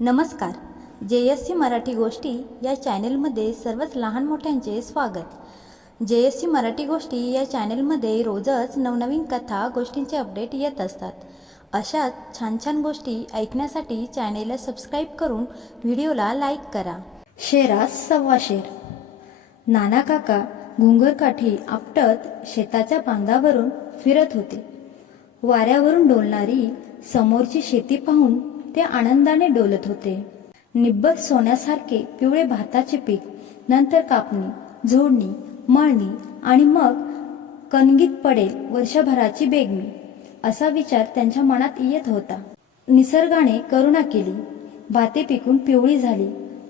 नमस्कार. JSC मराठी गोष्टी या चॅनेलमध्ये सर्वच लहान मोठ्यांचे स्वागत. JSC मराठी गोष्टी या चॅनेलमध्ये रोजच नवनवीन कथा गोष्टींचे अपडेट येत असतात. अशाच छान छान गोष्टी ऐकण्यासाठी चॅनेलला सबस्क्राईब करून व्हिडिओला लाईक करा. शेरास सव्वा शेर. नाना काका घुंगरकाठी आपटत शेताच्या बांधावरून फिरत होते. वाऱ्यावरून डोलणारी समोरची शेती पाहून ते आनंदाने डोलत होते. निब्बर सोन्यासारखे पिवळे भाताचे पीक, नंतर कापणी, झोडणी, मळणी आणि मग कणगीत पडेल वर्षभराची बेगमी, असा विचार त्यांच्या मनात येत होता. निसर्गाने करुणा केली, भाते पिकून पिवळी झाली,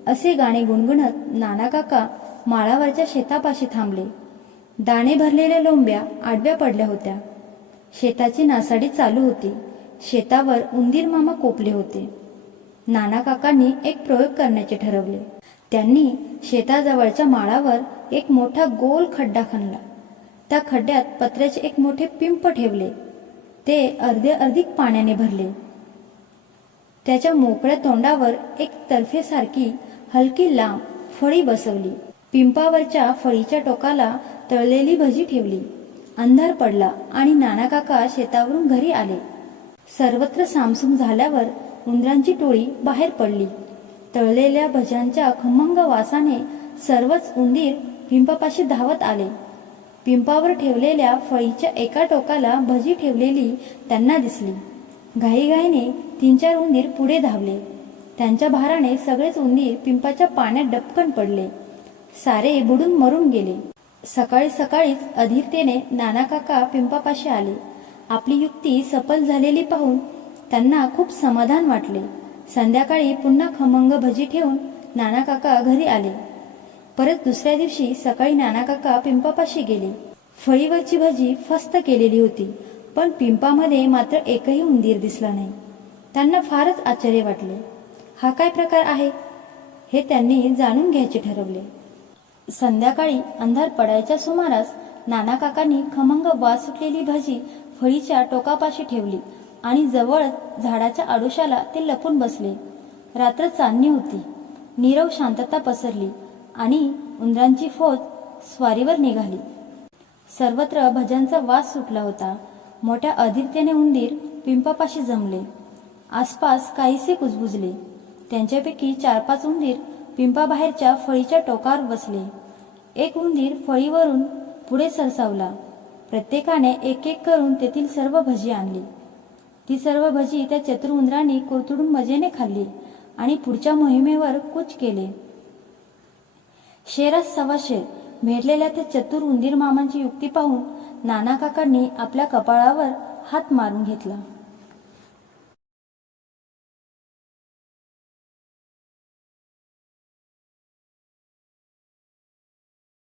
असे गाणे गुणगुणत नाना काका माळावरच्या शेतापाशी थांबले. दाणे भरलेल्या लोंब्या आडव्या पडल्या होत्या. शेताची नासाडी चालू होती. शेतावर उंदीर मामा कोपले होते. नाना काकांनी एक प्रयोग करण्याचे ठरवले. त्यांनी शेताजवळच्या माळावर एक मोठा गोल खड्डा खणला. त्या खड्ड्यात पत्र्याचे एक मोठे पिंप ठेवले. ते अधिक पाण्याने भरले. त्याच्या मोकळ्या तोंडावर एक तर्फेसारखी हलकी लांब फळी बसवली. पिंपावरच्या फळीच्या टोकाला तळलेली भजी ठेवली. अंधार पडला आणि नाना काका शेतावरून घरी आले. सर्वत्र सामसूम झाल्यावर उंदरांची टोळी बाहेर पडली. तळलेल्या भज्यांच्या खमंग वासाने सर्वच उंदीर पिंपापाशी धावत आले. पिंपावर ठेवलेल्या फळीच्या एका टोकाला भजी ठेवलेली त्यांना दिसली. घाईघाईने 3-4 उंदीर पुढे धावले. त्यांच्या भाराने सगळेच उंदीर पिंपाच्या पाण्यात डबकन पडले. सारे बुडून मरून गेले. सकाळी सकाळीच अधीरतेने नाना काका पिंपापाशी आले. आपली युक्ती सफल झालेली पाहून त्यांना खूप समाधान वाटले. संध्याकाळी पुन्हा खमंग भजी ठेवून नाना काका घरी आले. परत दुसऱ्या दिवशी सकाळी नाना काका पिंपापाशी गेले. फळीवरची भजी फस्त केलेली होती, पण पिंपामध्ये मात्र एकही उंदीर दिसला नाही. त्यांना फारच आश्चर्य वाटले. हा काय प्रकार आहे हे त्यांनी जाणून घ्यायचे ठरवले. संध्याकाळी अंधार पडायच्या सुमारास नाना काकांनी खमंग वास सुटलेली भजी फळीच्या टोकापाशी ठेवली आणि जवळच झाडाच्या आडोशाला ते लपून बसले. रात्र चांदणी होती. नीरव शांतता पसरली आणि उंदरांची फौज स्वारीवर निघाली. सर्वत्र भज्यांचा वास सुटला होता. मोठ्या अधीरतेने उंदीर पिंपापाशी जमले. आसपास काहीसे कुजबुजले. त्यांच्यापैकी 4-5 उंदीर पिंपाबाहेरच्या फळीच्या टोकावर बसले. एक उंदीर फळीवरून पुढे सरसावला. प्रत्येकाने एक एक करून तेथील सर्व भजी आणली. ती सर्व भजी त्या चतुर उंदरांनी कुरतडून मजेने खाल्ली आणि पुढच्या मोहिमेवर कूच केले. शेरास सव्वा शेर. भेटलेल्या त्या चतुर उंदीर मामांची युक्ती पाहून नाना काकांनी आपल्या कपाळावर हात मारून घेतला.